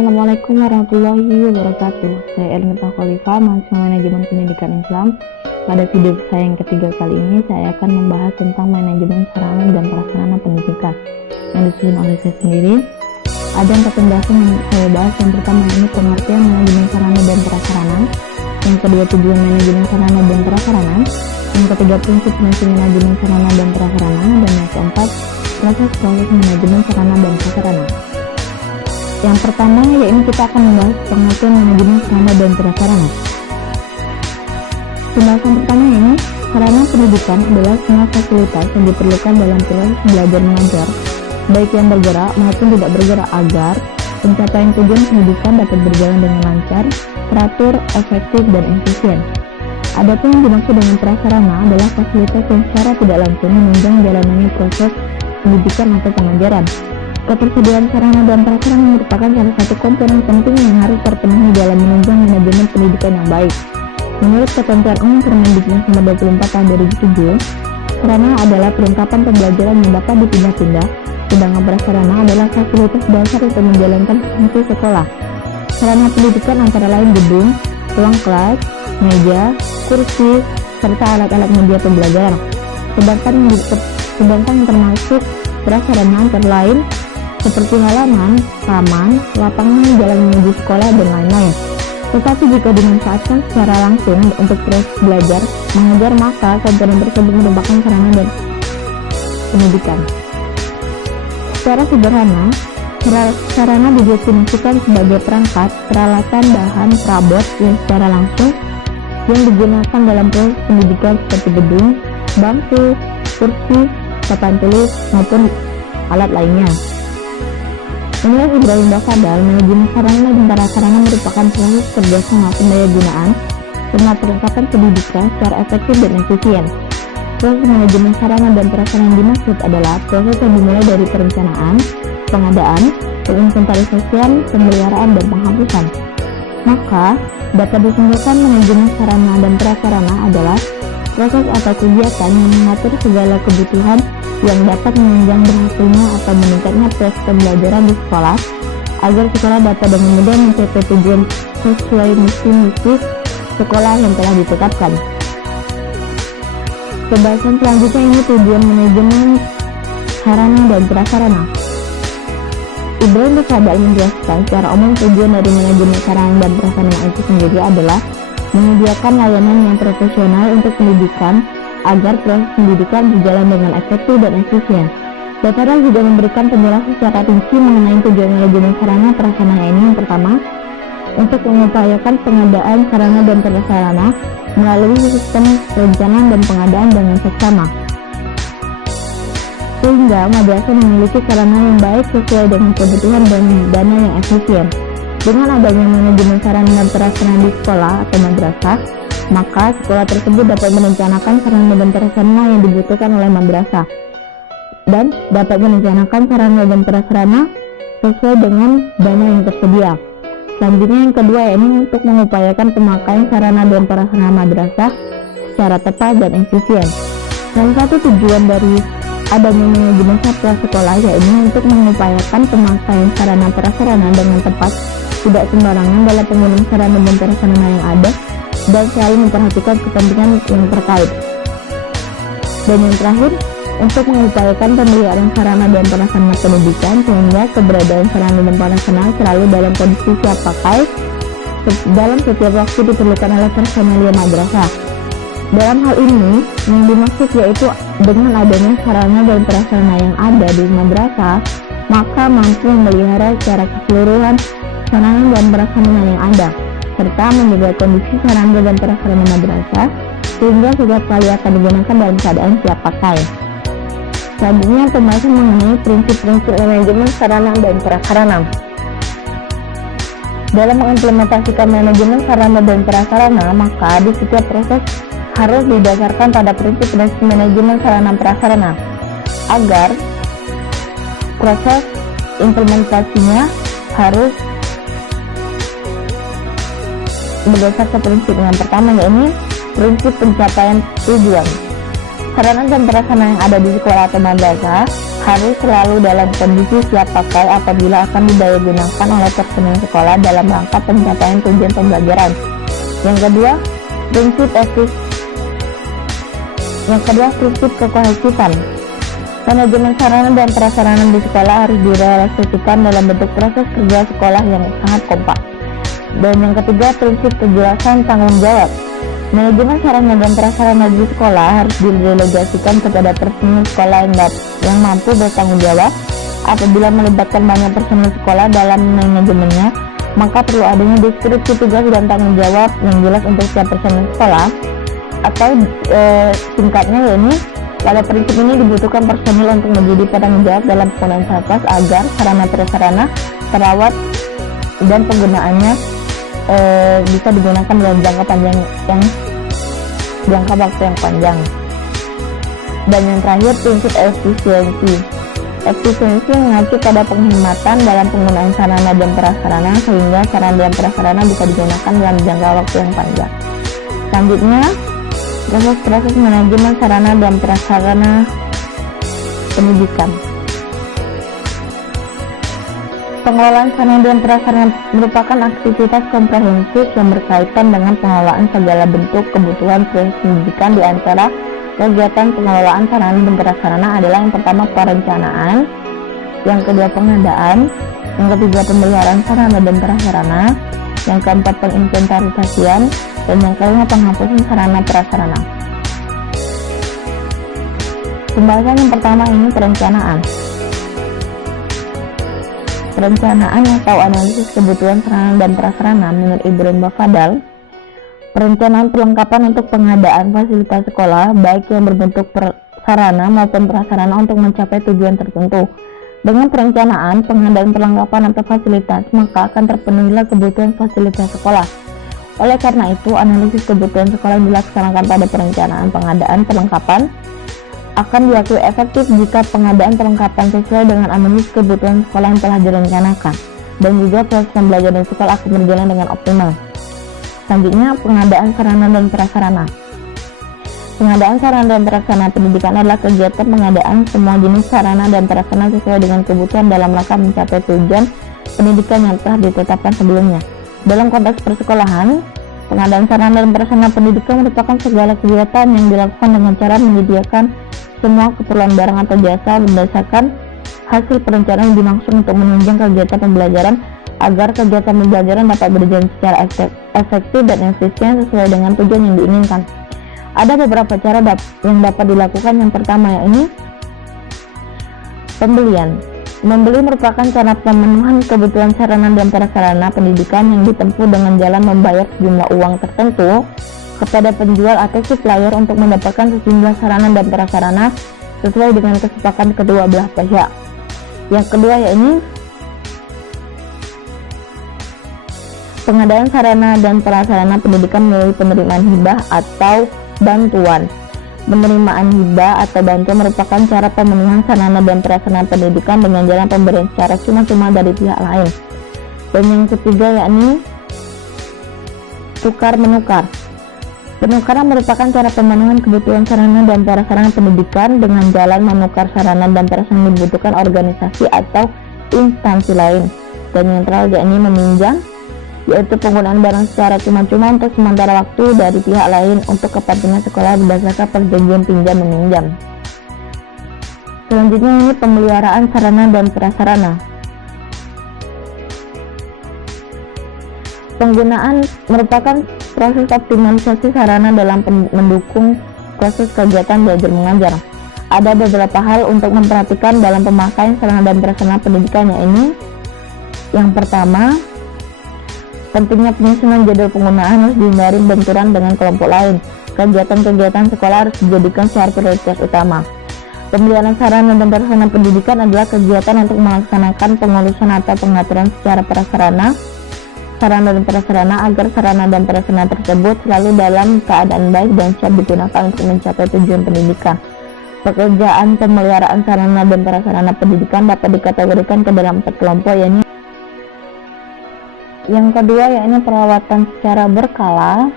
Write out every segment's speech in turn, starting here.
Assalamualaikum warahmatullahi wabarakatuh. Saya Elmita Khalifah, mahasiswa manajemen pendidikan Islam. Pada video saya yang ketiga kali ini, saya akan membahas tentang manajemen sarana dan prasarana pendidikan yang disusun oleh saya sendiri. Ada 4 pembahasan yang saya bahas. Yang pertama ini pengertian manajemen sarana dan prasarana. Yang kedua tujuan manajemen sarana dan prasarana. Yang ketiga prinsip manajemen sarana dan prasarana. Dan yang keempat proses manajemen sarana dan prasarana. Yang pertama yaitu kita akan membahas pengertian manajemen sarana dan prasarana. Pembahasan pertama ini, sarana pendidikan adalah semua fasilitas yang diperlukan dalam proses belajar mengajar, baik yang bergerak maupun tidak bergerak, agar pencapaian tujuan pendidikan dapat berjalan dengan lancar, teratur, efektif, dan efisien. Adapun yang dimaksud dengan prasarana adalah fasilitas yang secara tidak langsung menunjang jalannya proses pendidikan atau pengajaran. Ketersediaan sarana dan prasarana merupakan salah satu komponen penting yang harus terpenuhi dalam menunjang manajemen pendidikan yang baik. Menurut Ketentuan Umum Permendikbud Nomor 24 Tahun 2007, sarana adalah perlengkapan pembelajaran yang dapat dipindah-pindah, sedangkan prasarana adalah fasilitas dasar untuk menjalankan fungsi sekolah. Sarana pendidikan antara lain gedung, ruang kelas, meja, kursi, serta alat-alat media pembelajaran. Sedangkan termasuk prasarana antara lain seperti halaman, taman, lapangan, jalan menuju sekolah, dan lain-lain. Tetapi jika dimanfaatkan secara langsung untuk proses belajar mengajar, maka komponen tersebut merupakan sarana dan pendidikan. Secara sederhana, sarana didefinisikan sebagai perangkat, peralatan, bahan, perabot yang secara langsung yang digunakan dalam proses pendidikan seperti gedung, bangku, kursi, papan tulis, maupun alat lainnya. Menurut Ibrahim Bafadal, manajemen sarana dan prasarana merupakan proses kerjasama pendayagunaan serta perlengkapan pendidikan secara efektif dan efisien. Proses manajemen sarana dan prasarana yang dimaksud adalah proses yang dimulai dari perencanaan, pengadaan, penginventarisasian, pemeliharaan, dan penghapusan. Maka, dapat disimpulkan manajemen sarana dan prasarana adalah proses atau kegiatan yang mengatur segala kebutuhan yang dapat menunjang berhasilnya atau meningkatnya proses pembelajaran di sekolah, agar sekolah dapat dengan mudah mencapai tujuan sesuai misi sekolah yang telah ditetapkan. Pembahasan selanjutnya ini tujuan manajemen sarana dan prasarana. Ibrahim Bafadal menjelaskan secara umum tujuan dari manajemen sarana dan prasarana itu sendiri adalah menyediakan layanan yang profesional untuk pendidikan agar proses pendidikan berjalan dengan efektif dan efisien. Bafadal juga memberikan penjelasan secara rinci mengenai tujuan manajemen sarana prasarana ini. Yang pertama, untuk mengupayakan pengadaan sarana dan prasarana melalui sistem perencanaan dan pengadaan dengan seksama, sehingga madrasah memiliki sarana yang baik sesuai dengan kebutuhan dan dana yang efisien. Dengan adanya manajemen sarana dan prasarana di sekolah atau madrasah, maka sekolah tersebut dapat merencanakan sarana dan prasarana yang dibutuhkan oleh madrasah dan dapat merencanakan sarana dan prasarana sesuai dengan dana yang tersedia. Selanjutnya yang kedua ini untuk mengupayakan pemakaian sarana dan prasarana madrasah secara tepat dan efisien. Salah satu tujuan dari adanya manajemen satwa sekolah yaitu untuk mengupayakan pemakaian sarana prasarana dengan tepat, tidak sembarangan dalam penggunaan sarana dan prasarana yang ada, dan selalu memperhatikan kepentingan yang terkait. Dan yang terakhir, untuk mengupayakan pemeliharaan sarana dan prasarana pendidikan sehingga keberadaan sarana dan prasarana selalu dalam kondisi siap pakai dalam setiap waktu diperlukan oleh personel madrasah. Dalam hal ini, yang dimaksud yaitu dengan adanya sarana dan prasarana yang ada di madrasah, maka mampu memelihara secara keseluruhan sarana dan prasarana yang ada, serta menjaga kondisi sarana dan prasarana madrasah sehingga setiap kali akan digunakan dalam keadaan siap pakai. Selanjutnya pembahasan mengenai prinsip-prinsip manajemen sarana dan prasarana. Dalam mengimplementasikan manajemen sarana dan prasarana, maka di setiap proses harus didasarkan pada prinsip-prinsip manajemen sarana prasarana agar proses implementasinya harus berdasarkan prinsip yang pertama, yaitu prinsip pencapaian tujuan. Sarana dan prasarana yang ada di sekolah atau madrasah harus selalu dalam kondisi siap pakai apabila akan didaya-gunakan oleh personil sekolah dalam rangka pencapaian tujuan pembelajaran. Yang kedua, prinsip kekohesivan. Manajemen sarana dan prasarana di sekolah harus direalisasikan dalam bentuk proses kerja sekolah yang sangat kompak. Dan yang ketiga, prinsip kejelasan tanggung jawab. Manajemen sarana dan prasarana di sekolah harus didelegasikan kepada personil sekolah yang mampu bertanggung jawab. Apabila melibatkan banyak personil sekolah dalam manajemennya, maka perlu adanya deskripsi tugas dan tanggung jawab yang jelas untuk setiap personil sekolah, atau singkatnya yakni pada prinsip ini dibutuhkan personil untuk menjadi penanggung jawab dalam penggunaan sarkas agar sarana prasarana terawat dan penggunaannya bisa digunakan dalam jangka waktu yang panjang. Dan yang terakhir, prinsip efisiensi. Efisiensi mengacu pada penghematan dalam penggunaan sarana dan prasarana sehingga sarana dan prasarana bisa digunakan dalam jangka waktu yang panjang. Selanjutnya, proses manajemen sarana dan prasarana pendidikan. Pengelolaan sarana dan prasarana merupakan aktivitas komprehensif yang berkaitan dengan pengelolaan segala bentuk kebutuhan pendidikan. Di antara kegiatan pengelolaan sarana dan prasarana adalah yang pertama perencanaan, yang kedua pengadaan, yang ketiga pemeliharaan sarana dan prasarana, yang keempat penginventarisasian, dan yang kelima penghapusan sarana prasarana. Pembahasan yang pertama ini perencanaan. Perencanaan atau analisis kebutuhan sarana dan prasarana menurut Ibrahim Bafadal, perencanaan perlengkapan untuk pengadaan fasilitas sekolah baik yang berbentuk sarana maupun prasarana untuk mencapai tujuan tertentu. Dengan perencanaan pengadaan perlengkapan atau fasilitas, maka akan terpenuhilah kebutuhan fasilitas sekolah. Oleh karena itu, analisis kebutuhan sekolah yang dilaksanakan pada perencanaan pengadaan perlengkapan akan diakui efektif jika pengadaan perlengkapan sesuai dengan analisis kebutuhan sekolah yang telah direncanakan, dan juga proses pembelajaran sekolah akan berjalan dengan optimal. Selanjutnya, pengadaan sarana dan prasarana. Pengadaan sarana dan prasarana pendidikan adalah kegiatan pengadaan semua jenis sarana dan prasarana sesuai dengan kebutuhan dalam rangka mencapai tujuan pendidikan yang telah ditetapkan sebelumnya. Dalam konteks persekolahan, pengadaan sarana dan prasarana pendidikan merupakan segala kegiatan yang dilakukan dengan cara menyediakan semua keperluan barang atau jasa berdasarkan hasil perencanaan yang dimaksud untuk menunjang kegiatan pembelajaran agar kegiatan pembelajaran dapat berjalan secara efektif dan efisien sesuai dengan tujuan yang diinginkan. Ada beberapa cara yang dapat dilakukan. Yang pertama yakni pembelian. Membeli merupakan cara pemenuhan kebutuhan sarana dan prasarana pendidikan yang ditempuh dengan jalan membayar sejumlah uang tertentu kepada penjual atau supplier untuk mendapatkan sejumlah sarana dan prasarana sesuai dengan kesepakatan kedua belah pihak. Yang kedua yakni pengadaan sarana dan prasarana pendidikan melalui penerimaan hibah atau bantuan. Penerimaan hibah atau bantuan merupakan cara pemenuhan sarana dan prasarana pendidikan dengan jalan pemberian secara cuma-cuma dari pihak lain. Dan yang ketiga yakni tukar-menukar. Penukaran merupakan cara pemenuhan kebutuhan sarana dan prasarana pendidikan dengan jalan menukar sarana dan prasarana dibutuhkan organisasi atau instansi lain. Dan yang terakhir yakni meminjam, yaitu penggunaan barang secara cuma-cuma untuk sementara waktu dari pihak lain untuk kepentingan sekolah berdasarkan perjanjian pinjam meminjam. Selanjutnya ini pemeliharaan sarana dan prasarana. Penggunaan merupakan proses optimalisasi sarana dalam mendukung proses kegiatan belajar mengajar. Ada beberapa hal untuk memperhatikan dalam pemakaian sarana dan prasarana pendidikan, yakni yang pertama, pentingnya penyusunan jadwal penggunaan harus dihindari benturan dengan kelompok lain. Kegiatan-kegiatan sekolah harus dijadikan sebagai prioritas utama. Pemeliharaan sarana dan prasarana pendidikan adalah kegiatan untuk melaksanakan pengurusan atau pengaturan secara sarana dan prasarana agar sarana dan prasarana tersebut selalu dalam keadaan baik dan siap digunakan untuk mencapai tujuan pendidikan. Pekerjaan pemeliharaan sarana dan prasarana pendidikan dapat dikategorikan ke dalam 4 kelompok, yakni yang kedua yakni perawatan secara berkala.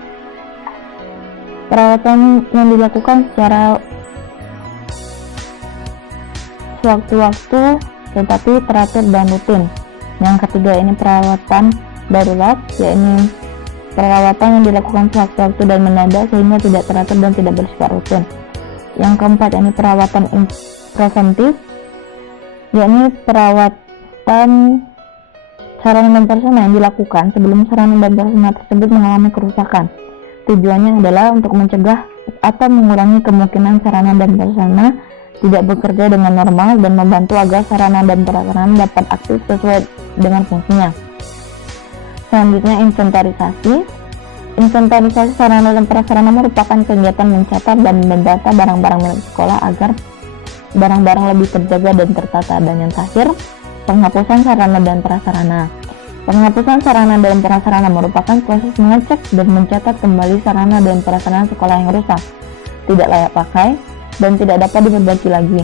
Perawatan yang dilakukan secara sewaktu-waktu tetapi teratur dan rutin. Yang ketiga ini perawatan darurat, yakni perawatan yang dilakukan sewaktu-waktu dan mendadak sehingga tidak teratur dan tidak bersifat rutin. Yang keempat ini perawatan preventif, yakni perawatan sarana dan prasarana yang dilakukan sebelum sarana dan prasarana tersebut mengalami kerusakan. Tujuannya adalah untuk mencegah atau mengurangi kemungkinan sarana dan prasarana tidak bekerja dengan normal dan membantu agar sarana dan prasarana dapat aktif sesuai dengan fungsinya. Selanjutnya inventarisasi. Inventarisasi sarana dan prasarana merupakan kegiatan mencatat dan mendata barang-barang milik sekolah agar barang-barang lebih terjaga dan tertata. Dan yang terakhir, penghapusan sarana dan prasarana. Penghapusan sarana dan prasarana merupakan proses mengecek dan mencatat kembali sarana dan prasarana sekolah yang rusak, tidak layak pakai, dan tidak dapat diperbaiki lagi.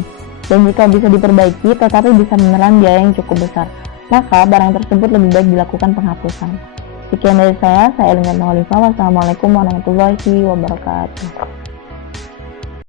Dan jika bisa diperbaiki tetapi bisa menelan biaya yang cukup besar, maka barang tersebut lebih baik dilakukan penghapusan. Sekian dari saya Elina Maulifah. Wassalamualaikum warahmatullahi wabarakatuh.